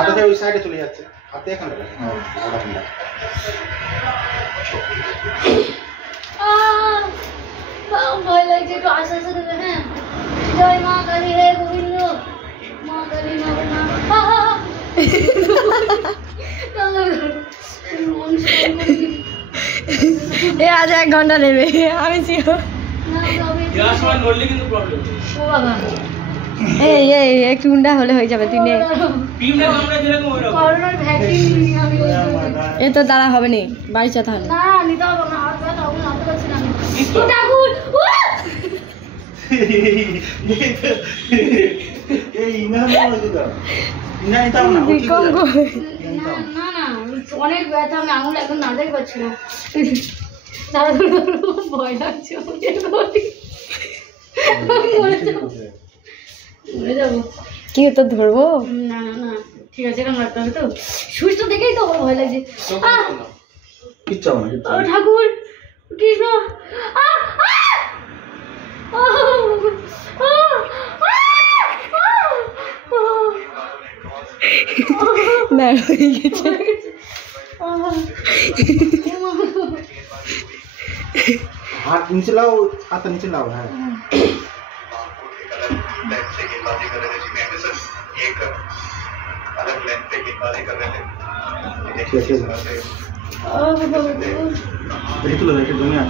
হাতে ওই সাইডে চলে যাচ্ছে হাতে এখানে ভয় লাগছে একটু আস্তে আস্তে দেবে। হ্যাঁ, জয় মা কালী হে গোবিন্দ, মা কালী এ আজ 1 ঘন্টা নেবে আমি এই এই একটু উন্ডা হলে হয়ে যাবে। তুই নে এ তো দাঁড়া হবে নি বাড়ি চা তাহলে অনেক ব্যথা, আমি আঙুল এখন নাড়াতে পারছি না। ভয় লাগছে, মরে যাবো। কি তো ধরবো না না ঠিক আছে, এরকম রাখতে হবে তো। সুইচটা দেখেই তো ভয় লাগছে। ঠাকুর কৃষ্ণ হয়ে গেছে। हाथ नीचे लाओ, हाथ नीचे लाओ। है अलग लेंथ पे गेंदबाजी कर रहे थे। देखो दुनिया